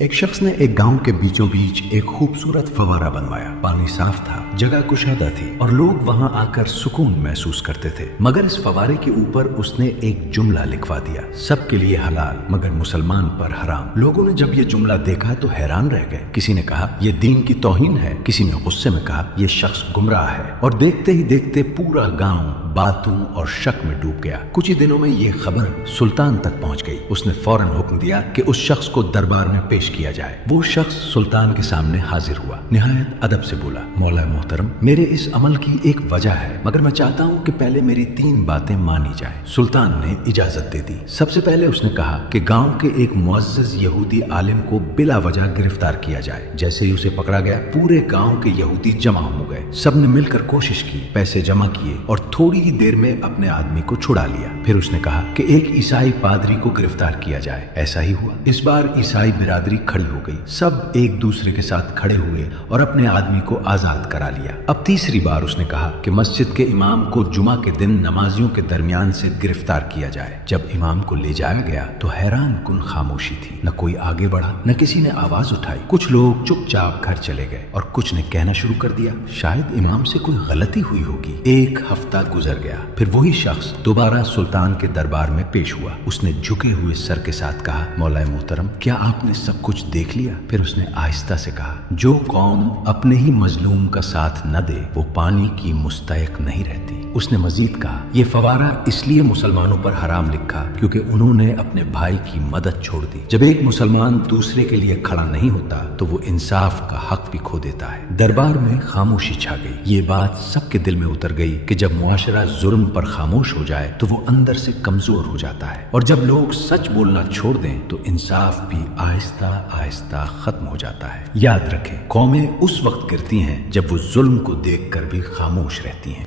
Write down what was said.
ایک شخص نے ایک گاؤں کے بیچوں بیچ ایک خوبصورت فوارہ بنوایا۔ پانی صاف تھا، جگہ کشادہ تھی اور لوگ وہاں آ کر سکون محسوس کرتے تھے۔ مگر اس فوارے کے اوپر اس نے ایک جملہ لکھوا دیا، سب کے لیے حلال مگر مسلمان پر حرام۔ لوگوں نے جب یہ جملہ دیکھا تو حیران رہ گئے۔ کسی نے کہا یہ دین کی توہین ہے، کسی نے غصے میں کہا یہ شخص گمراہ ہے، اور دیکھتے ہی دیکھتے پورا گاؤں باتوں اور شک میں ڈوب گیا۔ کچھ ہی دنوں میں یہ خبر سلطان تک پہنچ گئی۔ اس نے فوراً حکم دیا کہ اس شخص کو دربار میں پیش کیا جائے۔ وہ شخص سلطان کے سامنے حاضر ہوا، نہایت ادب سے بولا، مولا محترم، میرے اس عمل کی ایک وجہ ہے، مگر میں چاہتا ہوں کہ پہلے میری 3 باتیں مانی جائیں۔ سلطان نے اجازت دے دی۔ سب سے پہلے اس نے کہا کہ گاؤں کے ایک معزز یہودی عالم کو بلا وجہ گرفتار کیا جائے۔ جیسے ہی اسے پکڑا گیا، پورے گاؤں کے یہودی جمع ہو گئے۔ سب نے مل کر کوشش کی، پیسے جمع کیے اور تھوڑی ہی دیر میں اپنے آدمی کو چھڑا لیا۔ پھر اس نے کہا کہ ایک عیسائی پادری کو گرفتار کیا جائے۔ ایسا ہی ہوا۔ اس بار عیسائی برادری کھڑی ہو گئی، سب ایک دوسرے کے ساتھ کھڑے ہوئے اور اپنے آدمی کو آزاد کرا لیا۔ اب تیسری بار اس نے کہا کہ مسجد کے امام کو جمعہ کے دن نمازیوں کے درمیان سے گرفتار کیا جائے۔ جب امام کو لے جایا گیا تو حیران کن خاموشی تھی، نہ کوئی آگے بڑھا، نہ کسی نے آواز اٹھائی۔ کچھ لوگ چپ چاپ گھر چلے گئے اور کچھ نے کہنا شروع کر دیا، شاید امام سے کوئی غلطی ہوئی ہوگی۔ ایک ہفتہ گزر گیا، پھر وہی شخص دوبارہ سلطان کے دربار میں پیش ہوا۔ اس نے جھکے ہوئے سر کے ساتھ کہا، مولا محترم، کیا آپ نے سب کچھ دیکھ لیا؟ پھر اس نے آہستہ سے کہا، جو قوم اپنے ہی مظلوم کا ساتھ نہ دے وہ پانی کی مستحق نہیں رہتی۔ اس نے مزید کہا، یہ فوارہ اس لیے مسلمانوں پر حرام لکھا کیونکہ انہوں نے اپنے بھائی کی مدد چھوڑ دی۔ جب ایک مسلمان دوسرے کے لیے کھڑا نہیں ہوتا تو وہ انصاف کا حق بھی کھو دیتا ہے۔ دربار میں خاموشی چھا گئی۔ یہ بات سب کے دل میں اتر گئی کہ جب معاشرہ ظلم پر خاموش ہو جائے تو وہ اندر سے کمزور ہو جاتا ہے، اور جب لوگ سچ بولنا چھوڑ دیں تو انصاف بھی آہستہ آہستہ ختم ہو جاتا ہے۔ یاد رکھیں، قومیں اس وقت گرتی ہیں جب وہ ظلم کو دیکھ کر بھی خاموش رہتی ہیں۔